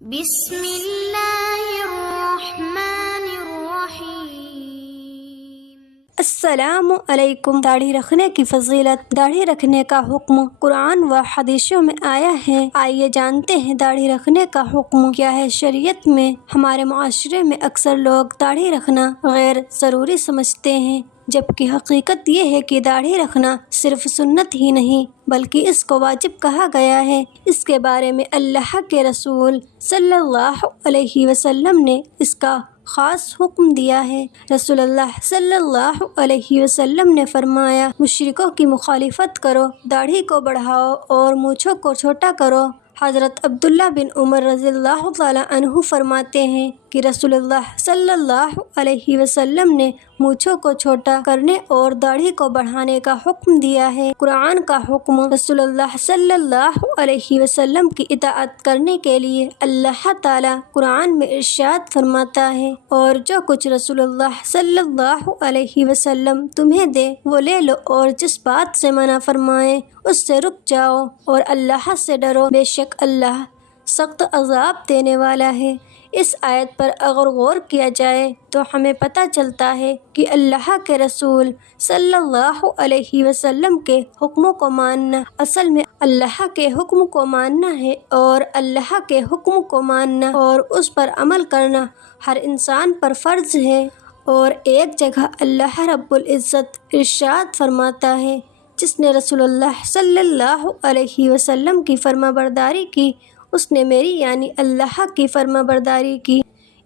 بسم اللہ الرحمن الرحیم۔ السلام علیکم۔ داڑھی رکھنے کی فضیلت۔ داڑھی رکھنے کا حکم قرآن و حدیثوں میں آیا ہے۔ آئیے جانتے ہیں داڑھی رکھنے کا حکم کیا ہے شریعت میں۔ ہمارے معاشرے میں اکثر لوگ داڑھی رکھنا غیر ضروری سمجھتے ہیں، جبکہ حقیقت یہ ہے کہ داڑھی رکھنا صرف سنت ہی نہیں بلکہ اس کو واجب کہا گیا ہے۔ اس کے بارے میں اللہ کے رسول صلی اللہ علیہ وسلم نے اس کا خاص حکم دیا ہے۔ رسول اللہ صلی اللہ علیہ وسلم نے فرمایا، مشرکوں کی مخالفت کرو، داڑھی کو بڑھاؤ اور مونچھوں کو چھوٹا کرو۔ حضرت عبداللہ بن عمر رضی اللہ تعالیٰ عنہ فرماتے ہیں کہ رسول اللہ صلی اللہ علیہ وسلم نے مونچھوں کو چھوٹا کرنے اور داڑھی کو بڑھانے کا حکم دیا ہے۔ قرآن کا حکم رسول اللہ صلی اللہ علیہ وسلم کی اطاعت کرنے کے لیے اللہ تعالیٰ قرآن میں ارشاد فرماتا ہے، اور جو کچھ رسول اللہ صلی اللہ علیہ وسلم تمہیں دے وہ لے لو، اور جس بات سے منع فرمائے اس سے رک جاؤ، اور اللہ سے ڈرو، بے شک اللہ سخت عذاب دینے والا ہے۔ اس آیت پر اگر غور کیا جائے تو ہمیں پتہ چلتا ہے کہ اللہ کے رسول صلی اللہ علیہ وسلم کے حکموں کو ماننا اصل میں اللہ کے حکم کو ماننا ہے، اور اللہ کے حکم کو ماننا اور اس پر عمل کرنا ہر انسان پر فرض ہے۔ اور ایک جگہ اللہ رب العزت ارشاد فرماتا ہے، جس نے رسول اللہ صلی اللہ علیہ وسلم کی فرما برداری کی اس نے میری یعنی اللہ کی فرما برداری کی،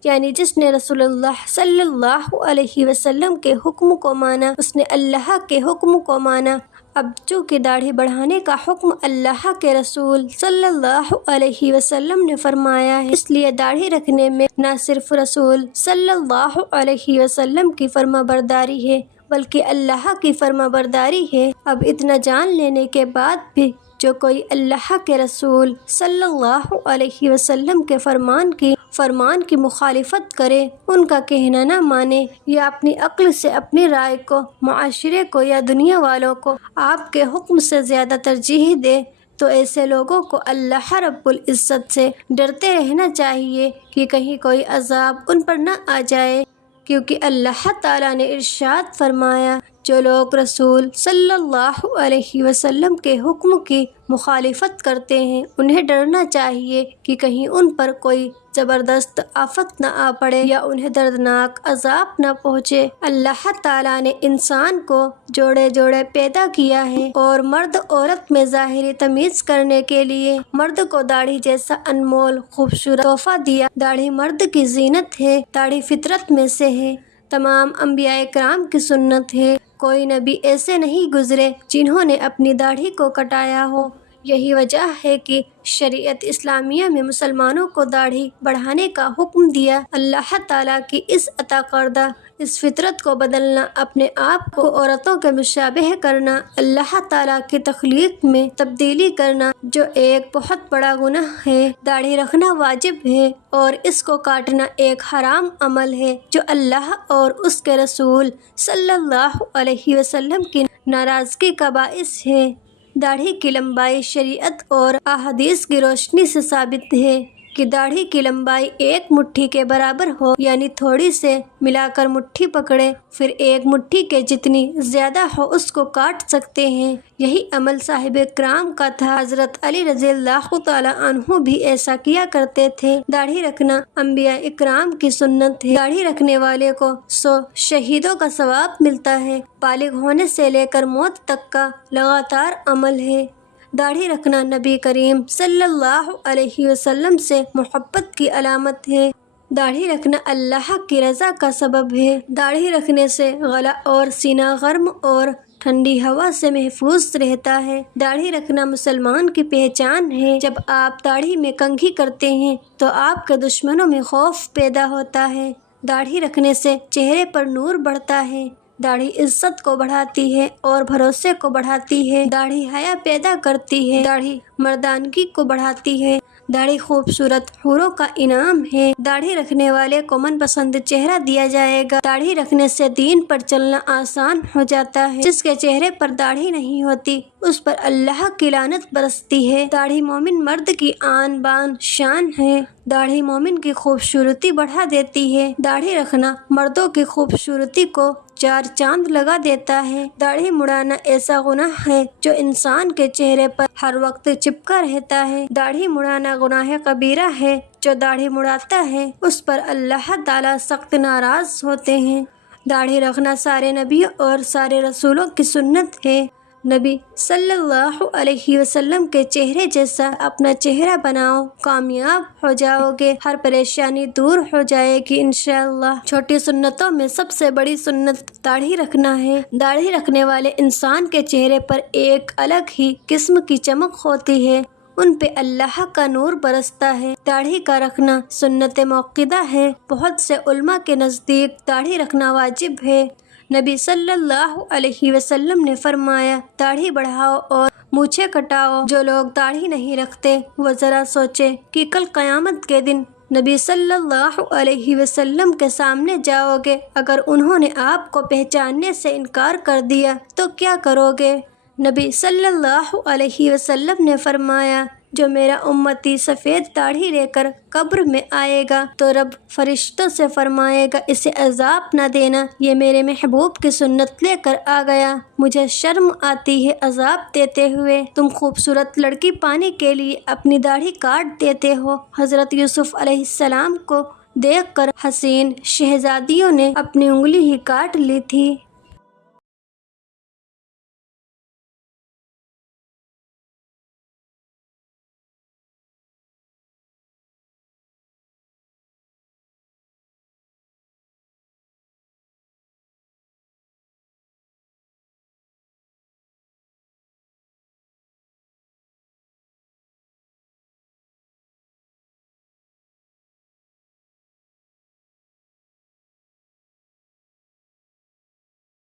یعنی جس نے رسول اللہ صلی اللہ علیہ وسلم کے حکم کو مانا اس نے اللہ کے حکم کو مانا۔ اب چونکہ داڑھی بڑھانے کا حکم اللہ کے رسول صلی اللہ علیہ وسلم نے فرمایا ہے، اس لیے داڑھی رکھنے میں نہ صرف رسول صلی اللہ علیہ وسلم کی فرما برداری ہے بلکہ اللہ کی فرما برداری ہے۔ اب اتنا جان لینے کے بعد بھی جو کوئی اللہ کے رسول صلی اللہ علیہ وسلم کے فرمان کی مخالفت کرے، ان کا کہنا نہ مانے، یا اپنی عقل سے اپنی رائے کو معاشرے کو یا دنیا والوں کو آپ کے حکم سے زیادہ ترجیح دے، تو ایسے لوگوں کو اللہ رب العزت سے ڈرتے رہنا چاہیے کہ کہیں کوئی عذاب ان پر نہ آ جائے، کیونکہ اللہ تعالیٰ نے ارشاد فرمایا، جو لوگ رسول صلی اللہ علیہ وسلم کے حکم کی مخالفت کرتے ہیں انہیں ڈرنا چاہیے کہ کہیں ان پر کوئی زبردست آفت نہ آ پڑے یا انہیں دردناک عذاب نہ پہنچے۔ اللہ تعالیٰ نے انسان کو جوڑے جوڑے پیدا کیا ہے، اور مرد عورت میں ظاہری تمیز کرنے کے لیے مرد کو داڑھی جیسا انمول خوبصورت تحفہ دیا۔ داڑھی مرد کی زینت ہے، داڑھی فطرت میں سے ہے، تمام انبیاء کرام کی سنت ہے، کوئی نبی ایسے نہیں گزرے جنہوں نے اپنی داڑھی کو کٹایا ہو۔ یہی وجہ ہے کہ شریعت اسلامیہ میں مسلمانوں کو داڑھی بڑھانے کا حکم دیا۔ اللہ تعالیٰ کی اس عطا کردہ اس فطرت کو بدلنا، اپنے آپ کو عورتوں کے مشابہ کرنا، اللہ تعالیٰ کی تخلیق میں تبدیلی کرنا، جو ایک بہت بڑا گناہ ہے۔ داڑھی رکھنا واجب ہے اور اس کو کاٹنا ایک حرام عمل ہے جو اللہ اور اس کے رسول صلی اللہ علیہ وسلم کی ناراضگی کا باعث ہے۔ داڑھی کی لمبائی شریعت اور احادیث کی روشنی سے ثابت ہے کہ داڑھی کی لمبائی ایک مٹھی کے برابر ہو، یعنی تھوڑی سے ملا کر مٹھی پکڑے، پھر ایک مٹھی کے جتنی زیادہ ہو اس کو کاٹ سکتے ہیں۔ یہی عمل صاحب کرام کا تھا۔ حضرت علی رضی اللہ تعالیٰ عنہ بھی ایسا کیا کرتے تھے۔ داڑھی رکھنا انبیاء کرام کی سنت ہے۔ داڑھی رکھنے والے کو 100 شہیدوں کا ثواب ملتا ہے۔ بالغ ہونے سے لے کر موت تک کا لگاتار عمل ہے۔ داڑھی رکھنا نبی کریم صلی اللہ علیہ وسلم سے محبت کی علامت ہے۔ داڑھی رکھنا اللہ کی رضا کا سبب ہے۔ داڑھی رکھنے سے گلا اور سینہ گرم اور ٹھنڈی ہوا سے محفوظ رہتا ہے۔ داڑھی رکھنا مسلمان کی پہچان ہے۔ جب آپ داڑھی میں کنگھی کرتے ہیں تو آپ کے دشمنوں میں خوف پیدا ہوتا ہے۔ داڑھی رکھنے سے چہرے پر نور بڑھتا ہے۔ داڑھی عزت کو بڑھاتی ہے اور بھروسے کو بڑھاتی ہے۔ داڑھی حیا پیدا کرتی ہے۔ داڑھی مردانگی کو بڑھاتی ہے۔ داڑھی خوبصورت حوروں کا انعام ہے۔ داڑھی رکھنے والے کو من پسند چہرہ دیا جائے گا۔ داڑھی رکھنے سے دین پر چلنا آسان ہو جاتا ہے۔ جس کے چہرے پر داڑھی نہیں ہوتی اس پر اللہ کی لعنت برستی ہے۔ داڑھی مومن مرد کی آن بان شان ہے۔ داڑھی مومن کی خوبصورتی بڑھا دیتی ہے۔ داڑھی رکھنا مردوں کی خوبصورتی کو چار چاند لگا دیتا ہے۔ داڑھی مڑانا ایسا گناہ ہے جو انسان کے چہرے پر ہر وقت چپکا رہتا ہے۔ داڑھی مڑانا گناہ کبیرہ ہے۔ جو داڑھی مڑاتا ہے اس پر اللہ تعالیٰ سخت ناراض ہوتے ہیں۔ داڑھی رکھنا سارے نبیوں اور سارے رسولوں کی سنت ہے۔ نبی صلی اللہ علیہ وسلم کے چہرے جیسا اپنا چہرہ بناؤ، کامیاب ہو جاؤ گے، ہر پریشانی دور ہو جائے گی انشاءاللہ۔ چھوٹی سنتوں میں سب سے بڑی سنت داڑھی رکھنا ہے۔ داڑھی رکھنے والے انسان کے چہرے پر ایک الگ ہی قسم کی چمک ہوتی ہے، ان پہ اللہ کا نور برستا ہے۔ داڑھی کا رکھنا سنت موقدہ ہے۔ بہت سے علماء کے نزدیک داڑھی رکھنا واجب ہے۔ نبی صلی اللہ علیہ وسلم نے فرمایا، داڑھی بڑھاؤ اور مونچھیں کٹاؤ۔ جو لوگ داڑھی نہیں رکھتے وہ ذرا سوچیں کہ کل قیامت کے دن نبی صلی اللہ علیہ وسلم کے سامنے جاؤ گے، اگر انہوں نے آپ کو پہچاننے سے انکار کر دیا تو کیا کرو گے؟ نبی صلی اللہ علیہ وسلم نے فرمایا، جو میرا امتی سفید داڑھی لے کر قبر میں آئے گا تو رب فرشتوں سے فرمائے گا اسے عذاب نہ دینا، یہ میرے محبوب کی سنت لے کر آ گیا، مجھے شرم آتی ہے عذاب دیتے ہوئے۔ تم خوبصورت لڑکی پانے کے لیے اپنی داڑھی کاٹ دیتے ہو۔ حضرت یوسف علیہ السلام کو دیکھ کر حسین شہزادیوں نے اپنی انگلی ہی کاٹ لی تھی۔